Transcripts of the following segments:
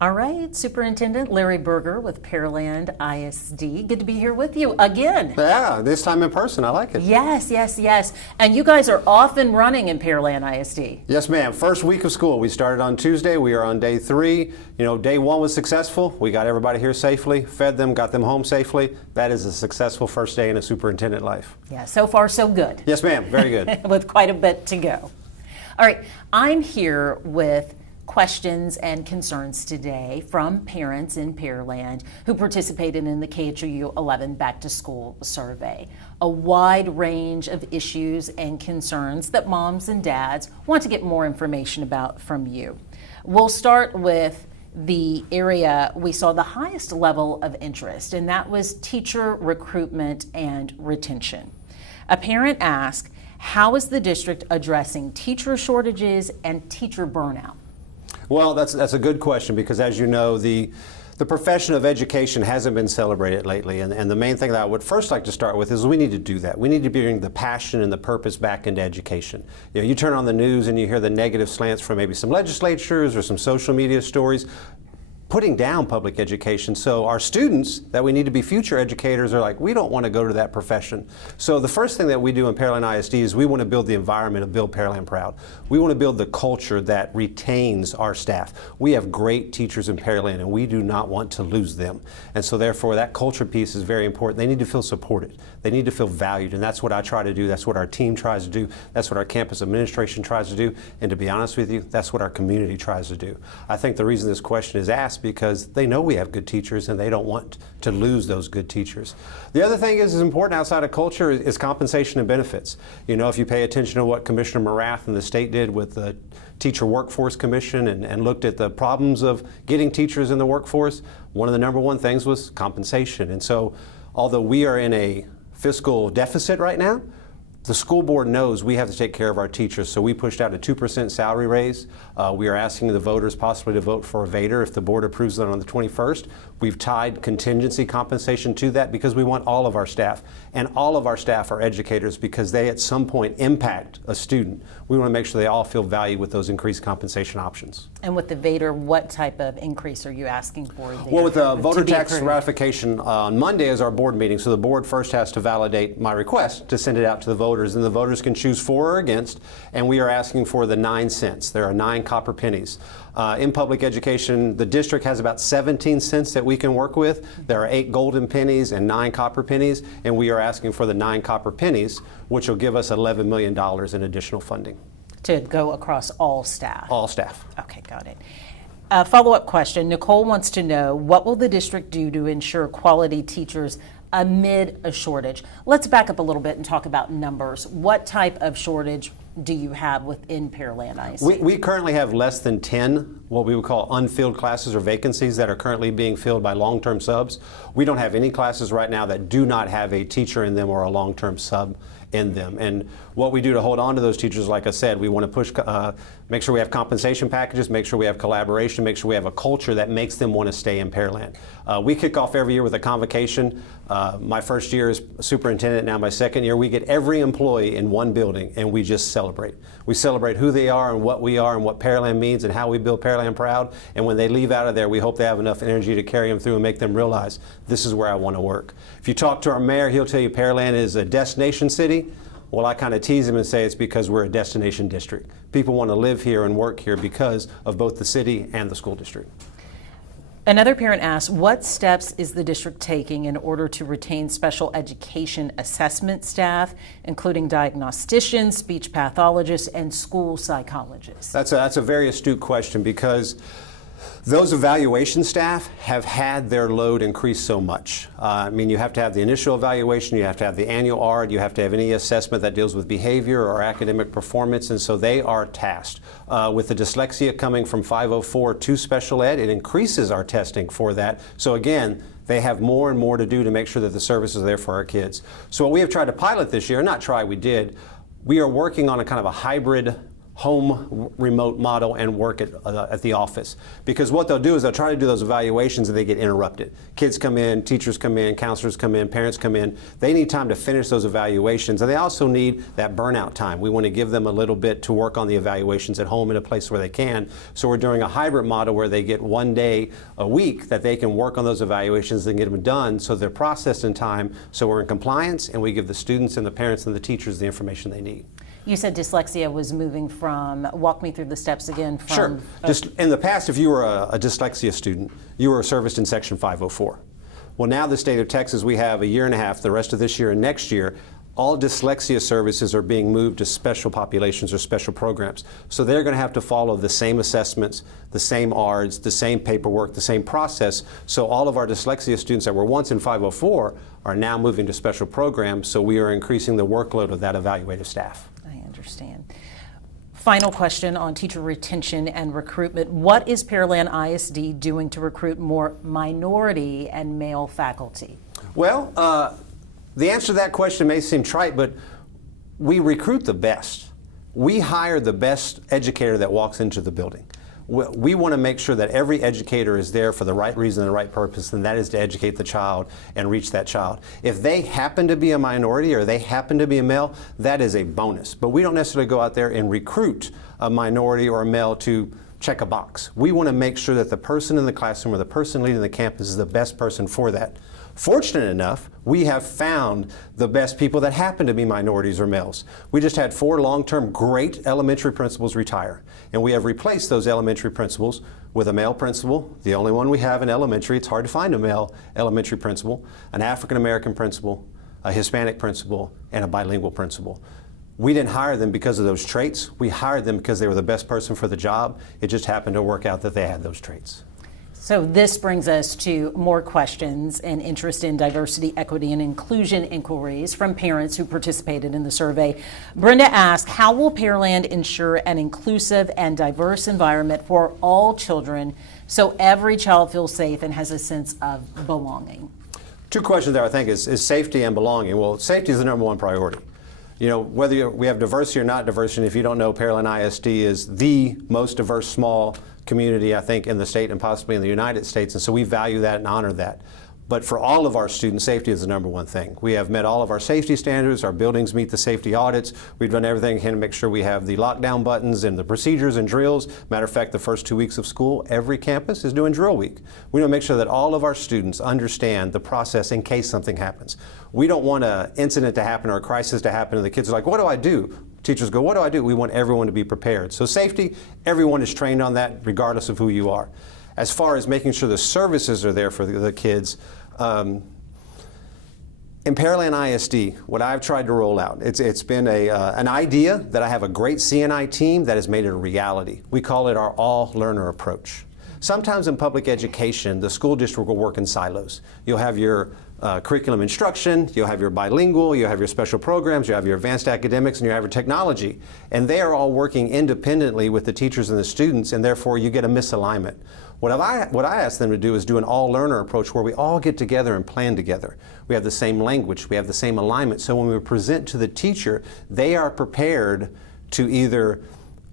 All right, Superintendent Larry Berger with Pearland ISD. Good to be here with you again. Yeah, this time in person. I like it. Yes. And you guys are off and running in Pearland ISD. Yes, ma'am. First week of school. We started on Tuesday. We are on day 3. Day 1 was successful. We got everybody here safely, fed them, got them home safely. That is a successful first day in a superintendent life. Yeah, so far so good. Yes, ma'am. Very good. With quite a bit to go. All right, I'm here with questions and concerns today from parents in Pearland who participated in the KHOU 11 Back to School survey. A wide range of issues and concerns that moms and dads want to get more information about from you. We'll start with the area we saw the highest level of interest, and that was teacher recruitment and retention. A parent asked, how is the district addressing teacher shortages and teacher burnout? Well, that's a good question because, as you know, the profession of education hasn't been celebrated lately. And the main thing that I would first like to start with is we need to do that. We need to bring the passion and the purpose back into education. You turn on the news and you hear the negative slants from maybe some legislatures or some social media stories putting down public education. So our students that we need to be future educators are like, we don't want to go to that profession. So the first thing that we do in Pearland ISD is we want to build the environment of Build Pearland Proud. We want to build the culture that retains our staff. We have great teachers in Pearland and we do not want to lose them. And so therefore that culture piece is very important. They need to feel supported. They need to feel valued, and that's what I try to do. That's what our team tries to do. That's what our campus administration tries to do. And to be honest with you, that's what our community tries to do. I think the reason this question is asked because they know we have good teachers and they don't want to lose those good teachers. The other thing is important outside of culture is compensation and benefits. If you pay attention to what Commissioner Morath and the state did with the Teacher Workforce Commission and looked at the problems of getting teachers in the workforce, one of the number one things was compensation. And so although we are in a fiscal deficit right now, the school board knows we have to take care of our teachers, so we pushed out a 2% salary raise. We are asking the voters possibly to vote for a VADER if the board approves that on the 21st. We've tied contingency compensation to that because we want all of our staff, and all of our staff are educators because they at some point impact a student. We want to make sure they all feel valued with those increased compensation options. And with the VADER, what type of increase are you asking for there? Well, with the voter tax ratification on Monday is our board meeting, so the board first has to validate my request to send it out to the voters, and the voters can choose for or against, and we are asking for the 9 cents. There are 9 copper pennies. In public education, the district has about 17 cents that we can work with. There are 8 golden pennies and 9 copper pennies, and we are asking for the 9 copper pennies, which will give us $11 million in additional funding. To go across all staff? All staff. Okay, got it. Follow-up question. Nicole wants to know, what will the district do to ensure quality teachers amid a shortage? Let's back up a little bit and talk about numbers. What type of shortage do you have within Pearland ISD? We currently have less than 10 what we would call unfilled classes or vacancies that are currently being filled by long-term subs. We don't have any classes right now that do not have a teacher in them or a long-term sub in them. And what we do to hold on to those teachers, like I said, we want to push, make sure we have compensation packages, make sure we have collaboration, make sure we have a culture that makes them want to stay in Pearland. We kick off every year with a convocation. My first year as superintendent, now my second year, we get every employee in one building and we just celebrate. We celebrate who they are and what we are and what Pearland means and how we build Pearland proud. And when they leave out of there, we hope they have enough energy to carry them through and make them realize this is where I want to work. If you talk to our mayor, he'll tell you Pearland is a destination city. Well, I kind of tease him and say it's because we're a destination district. People want to live here and work here because of both the city and the school district. Another parent asks, what steps is the district taking in order to retain special education assessment staff, including diagnosticians, speech pathologists, and school psychologists? That's a very astute question because those evaluation staff have had their load increase so much. You have to have the initial evaluation, you have to have the annual ARD, you have to have any assessment that deals with behavior or academic performance, and so they are tasked. With the dyslexia coming from 504 to special ed, it increases our testing for that. So again, they have more and more to do to make sure that the services are there for our kids. So what we have tried to pilot this year, not try, we did, we are working on a kind of a hybrid home remote model and work at the office. Because what they'll do is they'll try to do those evaluations and they get interrupted. Kids come in, teachers come in, counselors come in, parents come in. They need time to finish those evaluations, and they also need that burnout time. We want to give them a little bit to work on the evaluations at home in a place where they can. So we're doing a hybrid model where they get 1 day a week that they can work on those evaluations and get them done so they're processed in time, so we're in compliance and we give the students and the parents and the teachers the information they need. You said dyslexia was moving from, walk me through the steps again. From, sure. Just in the past, if you were a dyslexia student, you were serviced in Section 504. Well, now the state of Texas, we have 1.5 years, the rest of this year and next year, all dyslexia services are being moved to special populations or special programs. So they're going to have to follow the same assessments, the same ARDs, the same paperwork, the same process. So all of our dyslexia students that were once in 504 are now moving to special programs. So we are increasing the workload of that evaluative staff. I understand. Final question on teacher retention and recruitment. What is Pearland ISD doing to recruit more minority and male faculty? Well, the answer to that question may seem trite, but we recruit the best. We hire the best educator that walks into the building. We want to make sure that every educator is there for the right reason and the right purpose, and that is to educate the child and reach that child. If they happen to be a minority or they happen to be a male, that is a bonus. But we don't necessarily go out there and recruit a minority or a male to check a box. We want to make sure that the person in the classroom or the person leading the campus is the best person for that. Fortunate enough, we have found the best people that happen to be minorities or males. We just had 4 long-term great elementary principals retire, and we have replaced those elementary principals with a male principal, the only one we have in elementary. It's hard to find a male elementary principal, an African-American principal, a Hispanic principal, and a bilingual principal. We didn't hire them because of those traits. We hired them because they were the best person for the job. It just happened to work out that they had those traits. So this brings us to more questions and interest in diversity, equity, and inclusion inquiries from parents who participated in the survey. Brenda asked, how will Pearland ensure an inclusive and diverse environment for all children so every child feels safe and has a sense of belonging? 2 questions there, I think, is safety and belonging. Well, safety is the #1 priority. You know, whether we have diversity or not diversity, if you don't know, Pearland ISD is the most diverse small community, I think, in the state and possibly in the United States, and so we value that and honor that. But for all of our students, safety is the #1 thing. We have met all of our safety standards, our buildings meet the safety audits, we've done everything we can to make sure we have the lockdown buttons and the procedures and drills. Matter of fact, the first 2 weeks of school, every campus is doing drill week. We want to make sure that all of our students understand the process in case something happens. We don't want an incident to happen or a crisis to happen and the kids are like, what do I do? Teachers go, what do I do? We want everyone to be prepared. So safety, everyone is trained on that regardless of who you are. As far as making sure the services are there for the kids, in Pearland ISD, what I've tried to roll out, it's been an idea that I have a great CNI team that has made it a reality. We call it our all-learner approach. Sometimes in public education, the school district will work in silos. You'll have your curriculum instruction, you'll have your bilingual, you'll have your special programs, you'll have your advanced academics, and you'll have your technology. And they are all working independently with the teachers and the students, and therefore you get a misalignment. What I ask them to do is do an all-learner approach where we all get together and plan together. We have the same language, we have the same alignment, so when we present to the teacher, they are prepared to either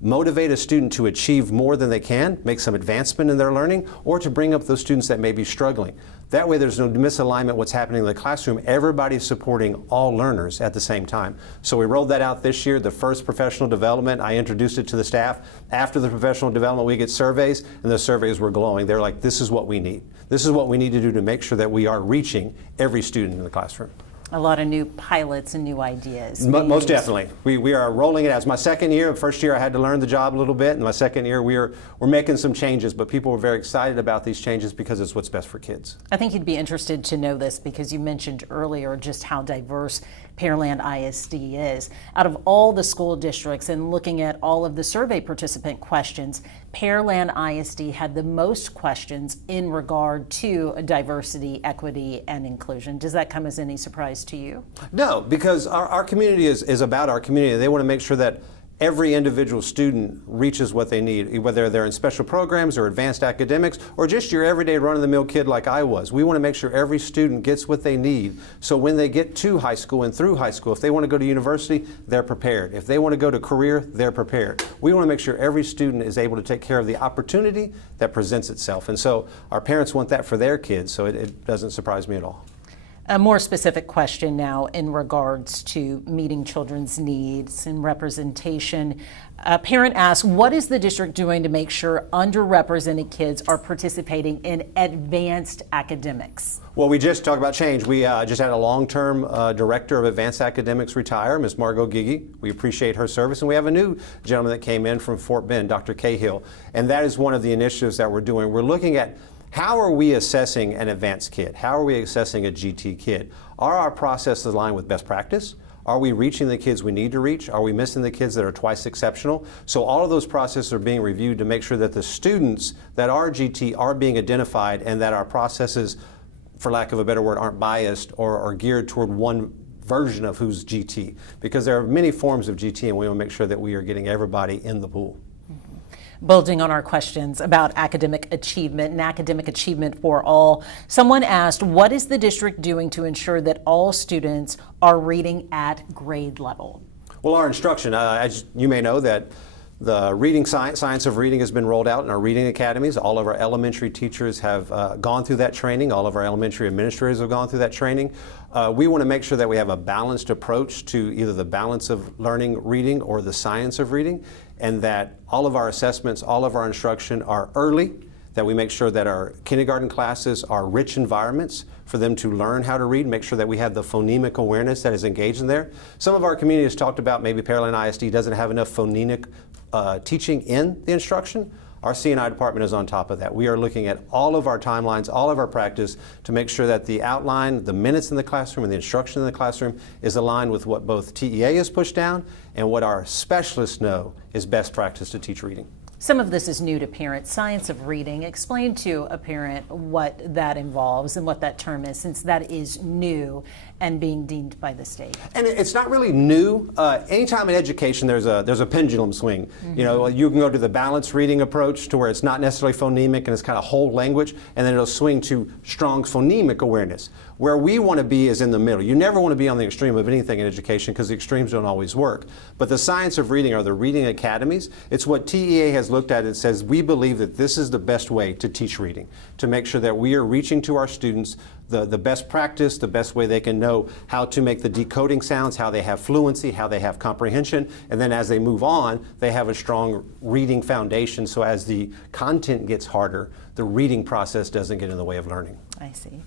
motivate a student to achieve more than they can, make some advancement in their learning, or to bring up those students that may be struggling. That way there's no misalignment what's happening in the classroom. Everybody's supporting all learners at the same time. So we rolled that out this year, the first professional development. I introduced it to the staff. After the professional development, we get surveys, and the surveys were glowing. They're like, this is what we need. This is what we need to do to make sure that we are reaching every student in the classroom. A lot of new pilots and new ideas. Most definitely. We are rolling it out. It's my second year. The first year I had to learn the job a little bit, and my second year we're making some changes, but people were very excited about these changes because it's what's best for kids. I think you'd be interested to know this because you mentioned earlier just how diverse Pearland ISD is. Out of all the school districts and looking at all of the survey participant questions, Pearland ISD had the most questions in regard to diversity, equity, and inclusion. Does that come as any surprise to you? No, because our community is about our community. They want to make sure that every individual student reaches what they need, whether they're in special programs or advanced academics or just your everyday run-of-the-mill kid like I was. We want to make sure every student gets what they need, so when they get to high school and through high school, if they want to go to university, they're prepared. If they want to go to career, they're prepared. We want to make sure every student is able to take care of the opportunity that presents itself. And so our parents want that for their kids, so it doesn't surprise me at all. A more specific question now in regards to meeting children's needs and representation. A parent asks, what is the district doing to make sure underrepresented kids are participating in advanced academics? Well, we just talked about change. We just had a long-term director of advanced academics retire, Ms. Margot Gigi. We appreciate her service. And we have a new gentleman that came in from Fort Bend, Dr. KHOU. And that is one of the initiatives that we're doing. We're looking at how are we assessing an advanced kid? How are we assessing a GT kid? Are our processes aligned with best practice? Are we reaching the kids we need to reach? Are we missing the kids that are twice exceptional? So all of those processes are being reviewed to make sure that the students that are GT are being identified and that our processes, for lack of a better word, aren't biased or are geared toward one version of who's GT. Because there are many forms of GT and we want to make sure that we are getting everybody in the pool. Building on our questions about academic achievement and academic achievement for all, someone asked, what is the district doing to ensure that all students are reading at grade level? Well, our instruction, as you may know, that the reading science of reading has been rolled out in our reading academies. All of our elementary teachers have gone through that training. All of our elementary administrators have gone through that training. We want to make sure that we have a balanced approach to either the balance of learning reading or the science of reading, and that all of our assessments, all of our instruction are early, that we make sure that our kindergarten classes are rich environments for them to learn how to read, make sure that we have the phonemic awareness that is engaged in there. Some of our community has talked about maybe Pearland ISD doesn't have enough phonemic teaching in the instruction. Our C&I department is on top of that. We are looking at all of our timelines, all of our practice to make sure that the outline, the minutes in the classroom and the instruction in the classroom is aligned with what both TEA has pushed down and what our specialists know is best practice to teach reading. Some of this is new to parents. Science of reading. Explain to a parent what that involves and what that term is, since that is new and being deemed by the state. And it's not really new. Anytime in education there's a pendulum swing. Mm-hmm. You know, you can go to the balanced reading approach to where it's not necessarily phonemic and it's kind of whole language, and then it'll swing to strong phonemic awareness. Where we want to be is in the middle. You never want to be on the extreme of anything in education because the extremes don't always work. But the science of reading are the reading academies. It's what TEA has looked at. It says we believe that this is the best way to teach reading, to make sure that we are reaching to our students the best practice, the best way they can know how to make the decoding sounds, how they have fluency, how they have comprehension, and then as they move on, they have a strong reading foundation, so as the content gets harder, the reading process doesn't get in the way of learning. I see.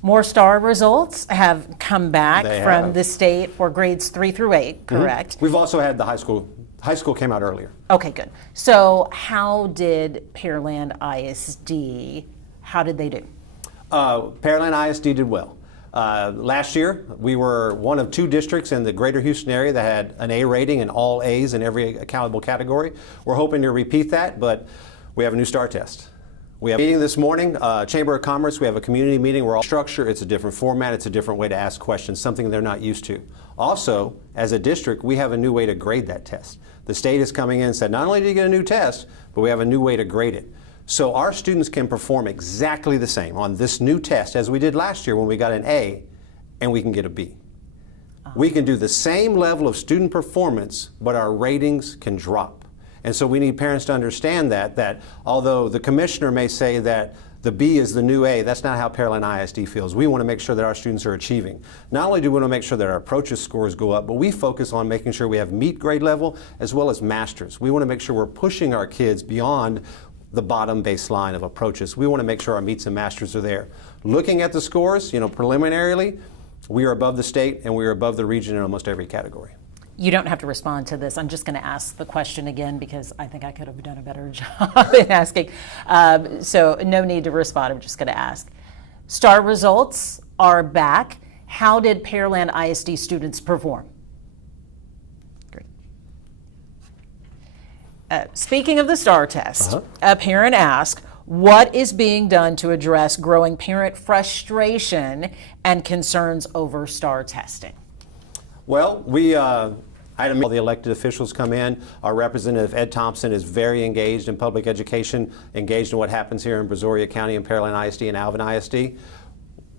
More STAR results have come back from the state for grades 3 through 8, correct? Mm-hmm. We've also had the high school. High school came out earlier. Okay, good. So how did Pearland ISD, how did they do? Pearland ISD did well. Last year, we were one of 2 districts in the greater Houston area that had an A rating and all A's in every accountable category. We're hoping to repeat that, but we have a new STAR test. We have a meeting this morning, Chamber of Commerce. We have a community meeting. We're all structure. It's a different format. It's a different way to ask questions, something they're not used to. Also, as a district, we have a new way to grade that test. The state is coming in and said, not only do you get a new test, but we have a new way to grade it. So our students can perform exactly the same on this new test as we did last year when we got an A, and we can get a B. We can do the same level of student performance, but our ratings can drop. And so we need parents to understand that although the commissioner may say that the B is the new A, that's not how Pearland ISD feels. We want to make sure that our students are achieving. Not only do we want to make sure that our approaches scores go up, but we focus on making sure we have meet grade level as well as masters. We want to make sure we're pushing our kids beyond the bottom baseline of approaches. We want to make sure our meets and masters are there. Looking at the scores, preliminarily, we are above the state and we are above the region in almost every category. You don't have to respond to this. I'm just going to ask the question again because I think I could have done a better job in asking. So no need to respond. I'm just going to ask. STAR results are back. How did Pearland ISD students perform? Great. Speaking of the STAR test, a parent asked, what is being done to address growing parent frustration and concerns over STAR testing? Well, we I had all the elected officials come in. Our representative, Ed Thompson, is very engaged in public education, engaged in what happens here in Brazoria County and Pearland ISD and Alvin ISD.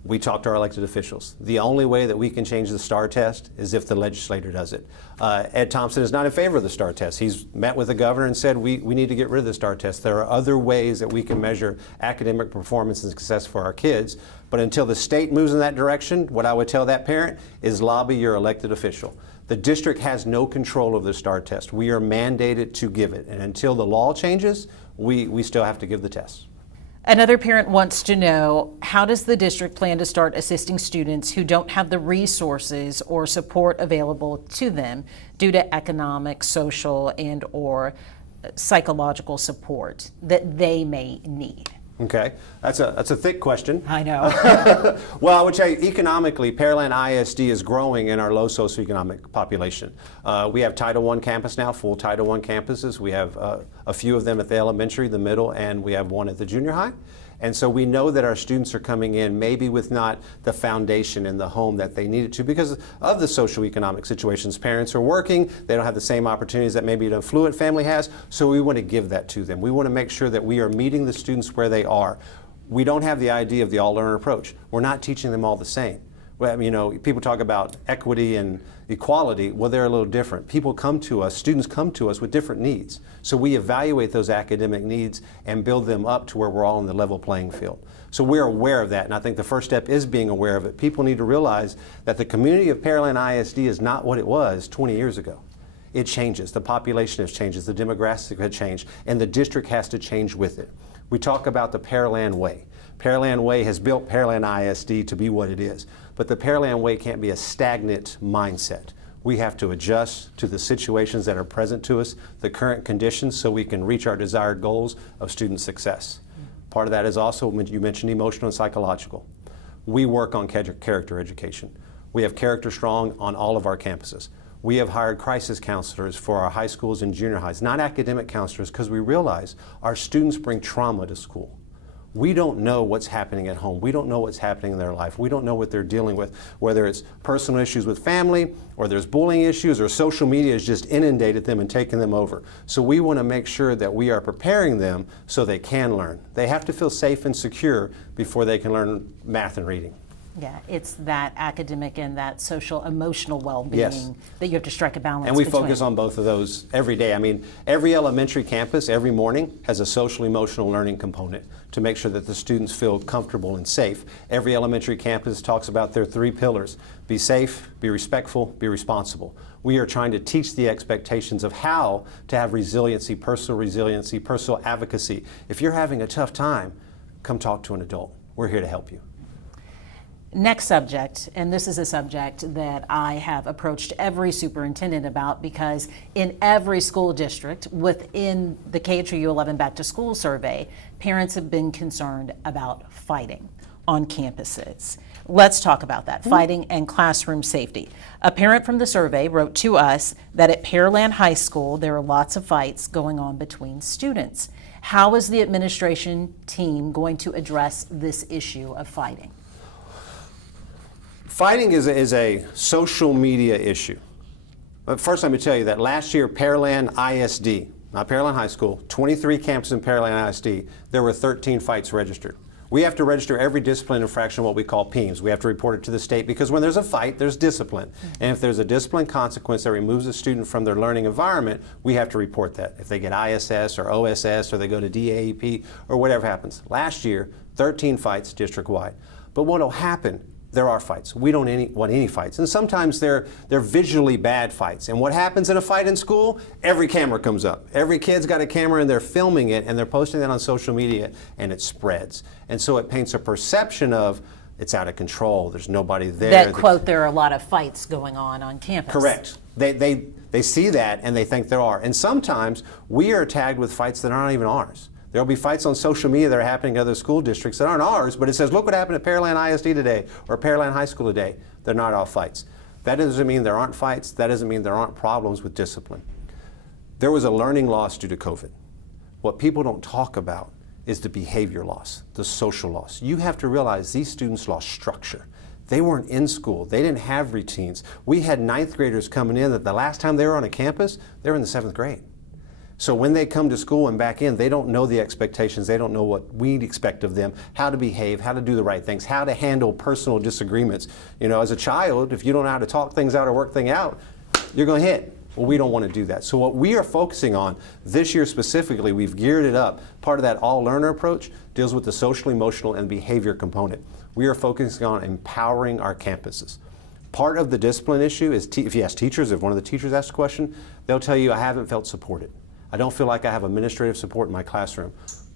We talk to our elected officials. The only way that we can change the STAR test is if the legislator does it. Ed Thompson is not in favor of the STAR test. He's met with the governor and said we need to get rid of the STAR test. There are other ways that we can measure academic performance and success for our kids. But until the state moves in that direction, what I would tell that parent is lobby your elected official. The district has no control of the STAR test. We are mandated to give it. And until the law changes, we still have to give the test. Another parent wants to know, how does the district plan to start assisting students who don't have the resources or support available to them due to economic, social, and or psychological support that they may need? Okay, that's a thick question. I know. Well, I would say economically, Pearland ISD is growing in our low socioeconomic population. We have Title I campus now, full Title I campuses. We have a few of them at the elementary, the middle, and we have one at the junior high. And so we know that our students are coming in maybe with not the foundation in the home that they needed to because of the socioeconomic situations. Parents are working, they don't have the same opportunities that maybe an affluent family has, so we want to give that to them. We want to make sure that we are meeting the students where they are. We don't have the idea of the all-learner approach. We're not teaching them all the same. Well, you know, people talk about equity and equality. Well, they're a little different. People come to us, students come to us with different needs. So we evaluate those academic needs and build them up to where we're all on the level playing field. So we're aware of that, and I think the first step is being aware of it. People need to realize that the community of Pearland ISD is not what it was 20 years ago. It changes. The population has changed. The demographics have changed, and the district has to change with it. We talk about the Pearland Way. Pearland Way has built Pearland ISD to be what it is. But the Pearland Way can't be a stagnant mindset. We have to adjust to the situations that are present to us, the current conditions, so we can reach our desired goals of student success. Part of that is also, you mentioned emotional and psychological. We work on character education. We have Character Strong on all of our campuses. We have hired crisis counselors for our high schools and junior highs, not academic counselors, because we realize our students bring trauma to school. We don't know what's happening at home. We don't know what's happening in their life. We don't know what they're dealing with, whether it's personal issues with family, or there's bullying issues, or social media has just inundated them and taken them over. So we want to make sure that we are preparing them so they can learn. They have to feel safe and secure before they can learn math and reading. Yeah, it's that academic and that social emotional well-being Yes. that you have to strike a balance And we between. focus on both of those every day. I mean, every elementary campus, every morning, has a social emotional learning component to make sure that the students feel comfortable and safe. Every elementary campus talks about their 3 pillars: be safe, be respectful, be responsible. We are trying to teach the expectations of how to have resiliency, personal advocacy. If you're having a tough time, come talk to an adult. We're here to help you. Next subject, and this is a subject that I have approached every superintendent about, because in every school district within the KHOU 11 Back to School survey, parents have been concerned about fighting on campuses. Let's talk about that, fighting and classroom safety. A parent from the survey wrote to us that at Pearland High School there are lots of fights going on between students. How is the administration team going to address this issue of fighting? Fighting is a social media issue. But first, let me tell you that last year, Pearland ISD, not Pearland High School, 23 campuses in Pearland ISD, there were 13 fights registered. We have to register every discipline infraction, what we call PIEMS. We have to report it to the state, because when there's a fight, there's discipline. And if there's a discipline consequence that removes a student from their learning environment, we have to report that. If they get ISS or OSS, or they go to DAEP, or whatever happens. Last year, 13 fights district-wide. But what will happen? There are fights. We don't want any fights. And sometimes they're visually bad fights. And what happens in a fight in school? Every camera comes up. Every kid's got a camera and they're filming it and they're posting that on social media, and it spreads. And so it paints a perception of it's out of control. There's nobody there. That quote, there are a lot of fights going on campus. Correct. They see that and they think there are. And sometimes we are tagged with fights that aren't even ours. There'll be fights on social media that are happening in other school districts that aren't ours, but it says, look what happened at Pearland ISD today, or Pearland High School today. They're not all fights. That doesn't mean there aren't fights. That doesn't mean there aren't problems with discipline. There was a learning loss due to COVID. What people don't talk about is the behavior loss, the social loss. You have to realize these students lost structure. They weren't in school. They didn't have routines. We had 9th graders coming in that the last time they were on a campus, they were in the 7th grade. So when they come to school and back in, they don't know the expectations. They don't know what we expect of them, how to behave, how to do the right things, how to handle personal disagreements. You know, as a child, if you don't know how to talk things out or work things out, you're going to hit. Well, we don't want to do that. So what we are focusing on this year specifically, we've geared it up. Part of that all-learner approach deals with the social, emotional, and behavior component. We are focusing on empowering our campuses. Part of the discipline issue is, if you ask teachers, if one of the teachers asks a question, they'll tell you, I haven't felt supported. I don't feel like I have administrative support in my classroom.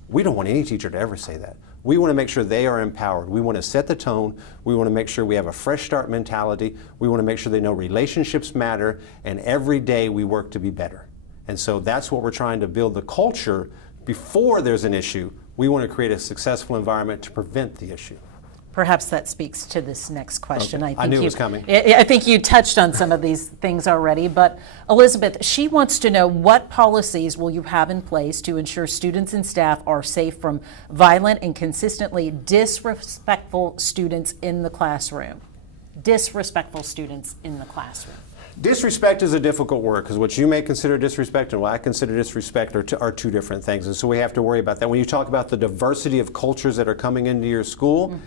We don't want any teacher to ever say that. We want to make sure they are empowered. We want to set the tone. We want to make sure we have a fresh start mentality. We want to make sure they know relationships matter, and every day we work to be better. And so that's what we're trying to build, the culture before there's an issue. We want to create a successful environment to prevent the issue. Perhaps that speaks to this next question. Okay. I knew it was coming. I think you touched on some of these things already, but Elizabeth, she wants to know, what policies will you have in place to ensure students and staff are safe from violent and consistently disrespectful students in the classroom? Disrespectful students in the classroom. Disrespect is a difficult word, because what you may consider disrespect and what I consider disrespect are two different things. And so we have to worry about that. When you talk about the diversity of cultures that are coming into your school,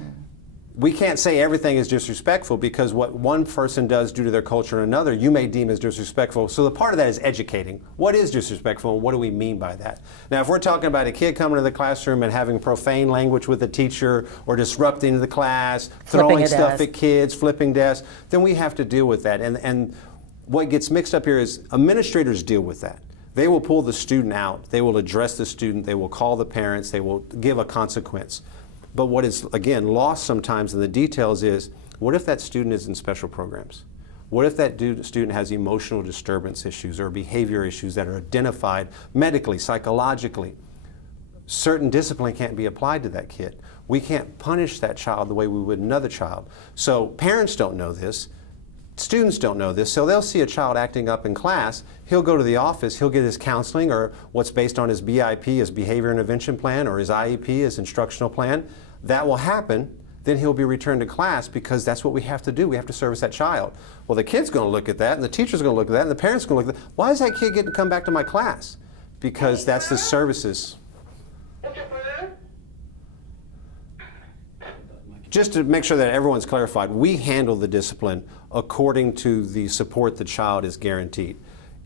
we can't say everything is disrespectful, because what one person does due to their culture and another, you may deem as disrespectful. So the part of that is educating. What is disrespectful and what do we mean by that? Now, if we're talking about a kid coming to the classroom and having profane language with the teacher, or disrupting the class, throwing stuff at kids, flipping desks, then we have to deal with that. And what gets mixed up here is administrators deal with that. They will pull the student out. They will address the student. They will call the parents. They will give a consequence. But what is, again, lost sometimes in the details is, what if that student is in special programs? What if that student has emotional disturbance issues or behavior issues that are identified medically, psychologically? Certain discipline can't be applied to that kid. We can't punish that child the way we would another child. So parents don't know this. Students don't know this, so they'll see a child acting up in class, he'll go to the office, he'll get his counseling, or what's based on his BIP, his behavior intervention plan, or his IEP, his instructional plan. That will happen, then he'll be returned to class, because that's what we have to do. We have to service that child. Well, the kid's going to look at that, and the teacher's going to look at that, and the parent's going to look at that. Why is that kid getting to come back to my class? Because that's the services. Just to make sure that everyone's clarified, we handle the discipline according to the support the child is guaranteed.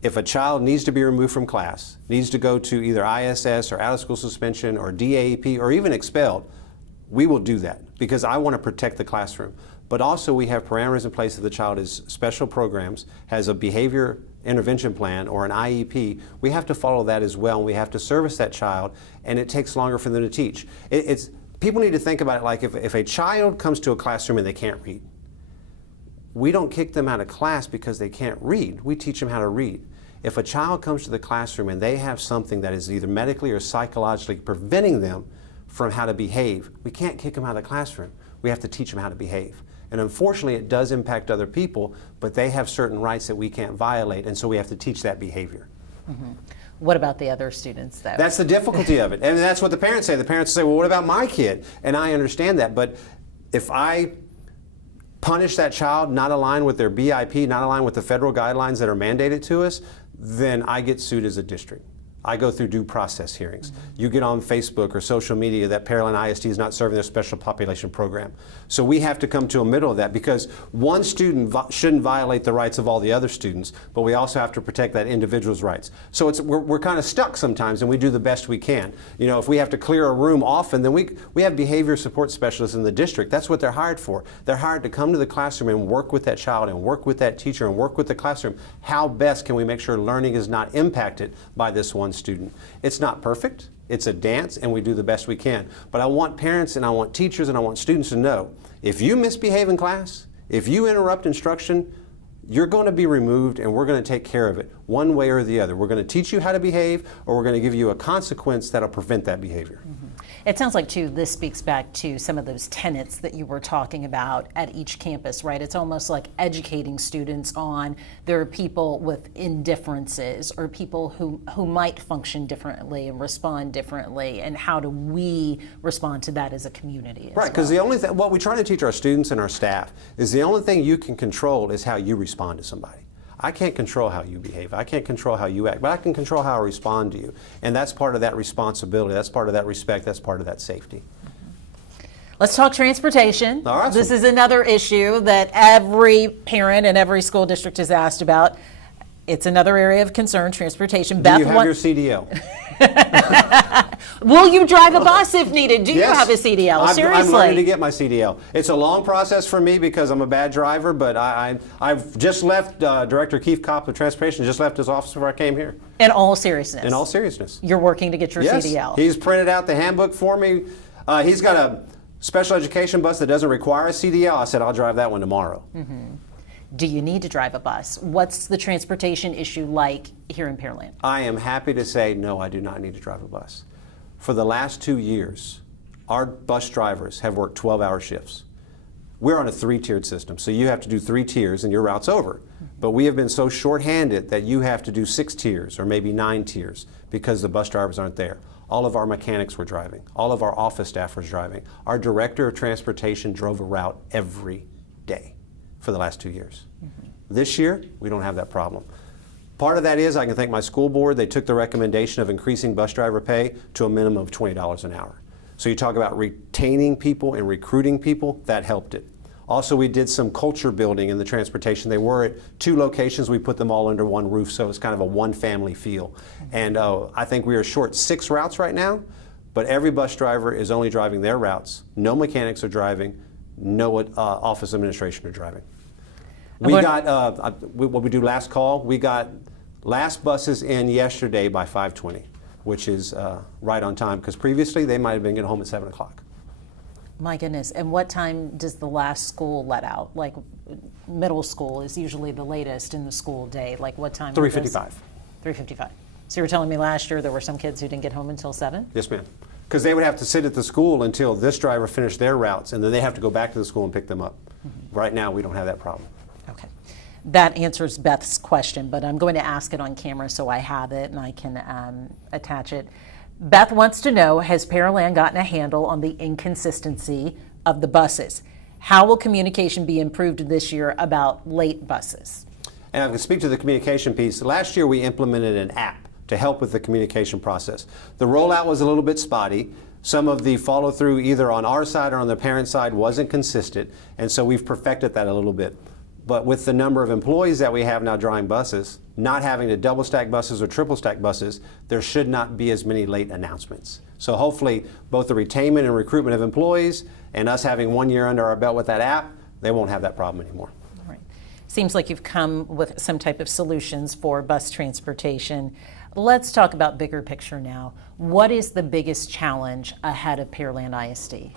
If a child needs to be removed from class, needs to go to either ISS or out of school suspension or DAEP or even expelled, we will do that, because I want to protect the classroom. But also we have parameters in place if the child is special programs, has a behavior intervention plan or an IEP. We have to follow that as well, and we have to service that child, and it takes longer for them to teach. People need to think about it like, if a child comes to a classroom and they can't read, we don't kick them out of class because they can't read. We teach them how to read. If a child comes to the classroom and they have something that is either medically or psychologically preventing them from how to behave, we can't kick them out of the classroom. We have to teach them how to behave. And unfortunately, it does impact other people, but they have certain rights that we can't violate, and so we have to teach that behavior. What about the other students, though? That's the difficulty of it. And that's what the parents say. The parents say, well, what about my kid? And I understand that, but if I punish that child not aligned with their BIP, not aligned with the federal guidelines that are mandated to us, then I get sued as a district. I go through due process hearings. You get on Facebook or social media that Pearland ISD is not serving their special population program. So we have to come to a middle of that, because one student shouldn't violate the rights of all the other students, but we also have to protect that individual's rights. So we're kind of stuck sometimes, and we do the best we can. You know, if we have to clear a room often, then we have behavior support specialists in the district. That's what they're hired for. They're hired to come to the classroom and work with that child and work with that teacher and work with the classroom. How best can we make sure learning is not impacted by this one student? It's not perfect. It's a dance, and we do the best we can. But I want parents and I want teachers and I want students to know, if you misbehave in class, if you interrupt instruction, you're going to be removed, and we're going to take care of it. one way or the other. We're going to teach you how to behave, or we're going to give you a consequence that'll prevent that behavior. It sounds like, too, this speaks back to some of those tenets that you were talking about at each campus, right? It's almost like educating students on there are people with indifferences or people who might function differently and respond differently, and how do we respond to that as a community as Right, because well. the only thing, what we try to teach our students and our staff is the only thing you can control is how you respond to somebody. I can't control how you behave. I can't control how you act, but I can control how I respond to you. And that's part of that responsibility. That's part of that respect. That's part of that safety. Let's talk transportation. All right. This is another issue that every parent and every school district is asked about. It's another area of concern, transportation. Do you have your CDL? Will you drive a bus if needed? Do you Yes. have a CDL? Seriously. I'm learning to get my CDL. It's a long process for me because I'm a bad driver, but I've just left, Director Keith Kopp of Transportation just left his office before I came here. In all seriousness. In all seriousness. You're working to get your Yes. CDL. He's printed out the handbook for me. He's got a special education bus that doesn't require a CDL. I said, I'll drive that one tomorrow. Do you need to drive a bus? What's the transportation issue like here in Pearland? I am happy to say, no, I do not need to drive a bus. For the last 2 years, our bus drivers have worked 12-hour shifts. We're on a 3-tiered system, so you have to do 3 tiers and your route's over. But we have been so short-handed that you have to do 6 tiers or maybe 9 tiers because the bus drivers aren't there. All of our mechanics were driving. All of our office staff was driving. Our director of transportation drove a route every day for the last 2 years. This year, we don't have that problem. Part of that is I can thank my school board. They took the recommendation of increasing bus driver pay to a minimum of $20 an hour. So you talk about retaining people and recruiting people, that helped it. Also, we did some culture building in the transportation. They were at 2 locations. We put them all under one roof, so it's kind of a one-family feel. And I think we are short 6 routes right now, but every bus driver is only driving their routes. No mechanics are driving. No office administration are driving. We got, what we do last call, we got last buses in yesterday by 5:20, which is right on time, because previously they might have been getting home at 7 o'clock. My goodness. And what time does the last school let out? Like middle school is usually the latest in the school day. Like what time? 3:55. 3:55. So you were telling me last year there were some kids who didn't get home until 7? Yes, ma'am. Because they would have to sit at the school until this driver finished their routes, and then they have to go back to the school and pick them up. Right now, we don't have that problem. Okay. That answers Beth's question, but I'm going to ask it on camera so I have it and I can attach it. Beth wants to know, has Pearland gotten a handle on the inconsistency of the buses? How will communication be improved this year about late buses? And I can speak to the communication piece. Last year, we implemented an app to help with the communication process. The rollout was a little bit spotty. Some of the follow through either on our side or on the parent side wasn't consistent, and so we've perfected that a little bit. But with the number of employees that we have now driving buses, not having to double stack buses or triple stack buses, there should not be as many late announcements. So hopefully both the retainment and recruitment of employees and us having 1 year under our belt with that app, they won't have that problem anymore. Right. Seems like you've come with some type of solutions for bus transportation. Let's talk about bigger picture now. What is the biggest challenge ahead of Pearland ISD?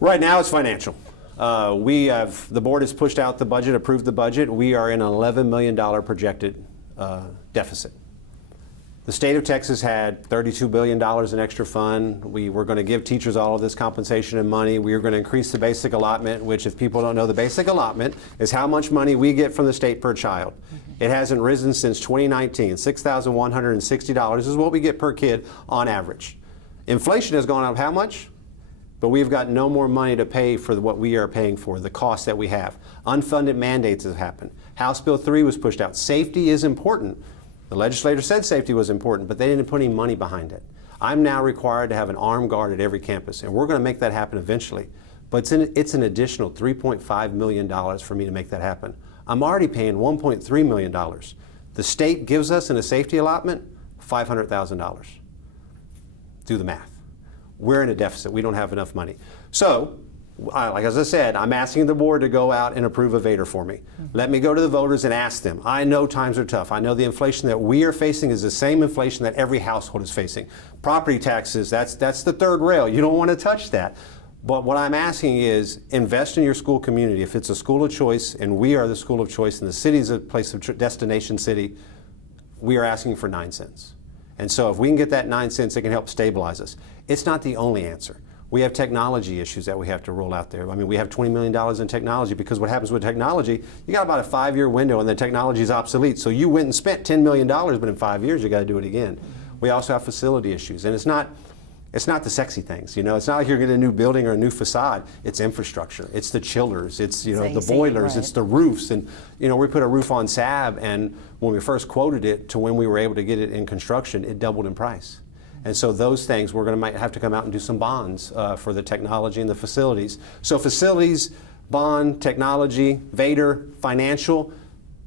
Right now it's financial. The board has pushed out the budget, approved the budget. We are in an $11 million projected deficit. The state of Texas had $32 billion in extra fund. We were going to give teachers all of this compensation and money. We were going to increase the basic allotment, which, if people don't know, the basic allotment is how much money we get from the state per child. It hasn't risen since 2019. $6,160 is what we get per kid on average. Inflation has gone up how much? But we've got no more money to pay for what we are paying for, the costs that we have. Unfunded mandates have happened. House Bill 3 was pushed out. Safety is important. The legislator said safety was important, but they didn't put any money behind it. I'm now required to have an armed guard at every campus, and we're going to make that happen eventually. But it's an additional $3.5 million for me to make that happen. I'm already paying $1.3 million. The state gives us in a safety allotment $500,000. Do the math. We're in a deficit. We don't have enough money. So, like as I said, I'm asking the board to go out and approve a Vader for me. Let me go to the voters and ask them. I know times are tough. I know the inflation that we are facing is the same inflation that every household is facing. Property taxes, that's the third rail. You don't want to touch that. But what I'm asking is invest in your school community. If it's a school of choice and we are the school of choice and the city is a place of destination city, we are asking for 9 cents. And so if we can get that 9 cents, it can help stabilize us. It's not the only answer. We have technology issues that we have to roll out there. I mean, we have $20 million in technology, because what happens with technology, you got about a 5-year window and the technology is obsolete. So you went and spent $10 million, but in 5 years you got to do it again. We also have facility issues, and it's not the sexy things. It's not like you're getting a new building or a new facade. It's infrastructure. It's the chillers. It's the boilers. Right. It's the roofs. And we put a roof on SAB, and when we first quoted it to when we were able to get it in construction, it doubled in price. And so those things, we're going to might have to come out and do some bonds for the technology and the facilities. So facilities, bond, technology, Vader, financial,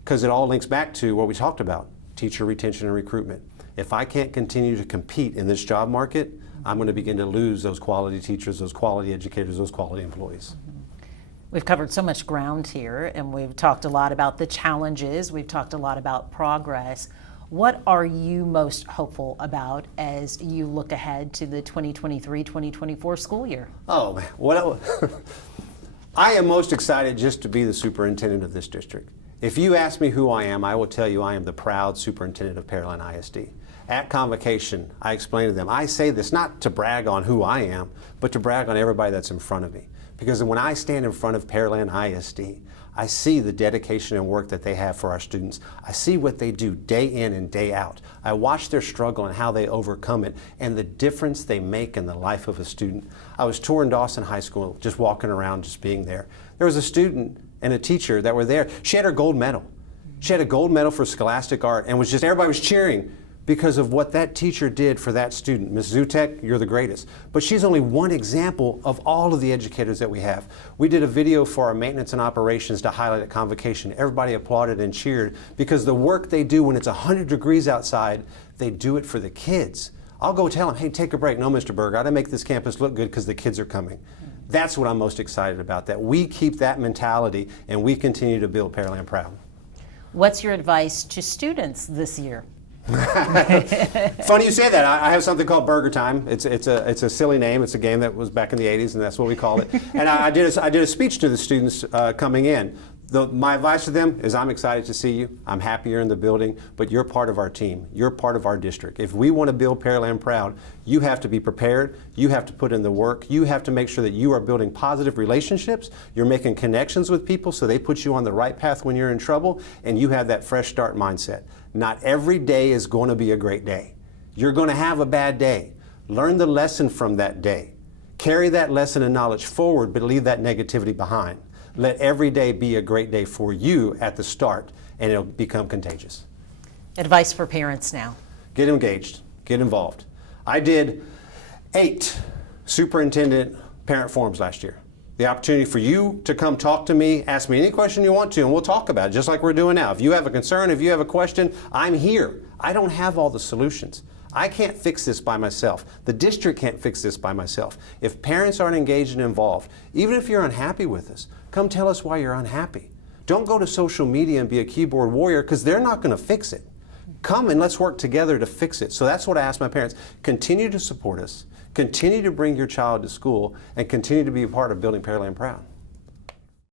because it all links back to what we talked about, teacher retention and recruitment. If I can't continue to compete in this job market, I'm going to begin to lose those quality teachers, those quality educators, those quality employees. We've covered so much ground here, and we've talked a lot about the challenges. We've talked a lot about progress. What are you most hopeful about as you look ahead to the 2023-2024 school year? Oh, man. I am most excited just to be the superintendent of this district. If you ask me who I am, I will tell you I am the proud superintendent of Pearland ISD. At convocation, I explain to them, I say this not to brag on who I am, but to brag on everybody that's in front of me. Because when I stand in front of Pearland ISD, I see the dedication and work that they have for our students. I see what they do day in and day out. I watch their struggle and how they overcome it and the difference they make in the life of a student. I was touring Dawson High School, just walking around, just being there. There was a student and a teacher that were there. She had her gold medal. She had a gold medal for scholastic art, and everybody was cheering because of what that teacher did for that student. Ms. Zutek, you're the greatest. But she's only one example of all of the educators that we have. We did a video for our maintenance and operations to highlight at convocation. Everybody applauded and cheered because the work they do when it's 100 degrees outside, they do it for the kids. I'll go tell them, hey, take a break. No, Mr. Berger, I gotta make this campus look good because the kids are coming. That's what I'm most excited about, that we keep that mentality and we continue to build Pearland proud. What's your advice to students this year? Funny you say that. I have something called Burger Time. It's a silly name. It's a game that was back in the 80s, and that's what we call it. And I did a speech to the students coming in. My advice to them is I'm excited to see you. I'm happy you're in the building, but you're part of our team. You're part of our district. If we want to build Pearland proud, you have to be prepared. You have to put in the work. You have to make sure that you are building positive relationships. You're making connections with people so they put you on the right path when you're in trouble, and you have that fresh start mindset. Not every day is going to be a great day. You're going to have a bad day. Learn the lesson from that day. Carry that lesson and knowledge forward, but leave that negativity behind. Let every day be a great day for you at the start, and it'll become contagious. Advice for parents now. Get engaged. Get involved. I did 8 superintendent parent forums last year. The opportunity for you to come talk to me, ask me any question you want to, and we'll talk about it, just like we're doing now. If you have a concern, if you have a question, I'm here. I don't have all the solutions. I can't fix this by myself. The district can't fix this by myself. If parents aren't engaged and involved, even if you're unhappy with us, come tell us why you're unhappy. Don't go to social media and be a keyboard warrior, because they're not going to fix it. Come and let's work together to fix it. So that's what I ask my parents. Continue to support us. Continue to bring your child to school and continue to be a part of building Pearland proud.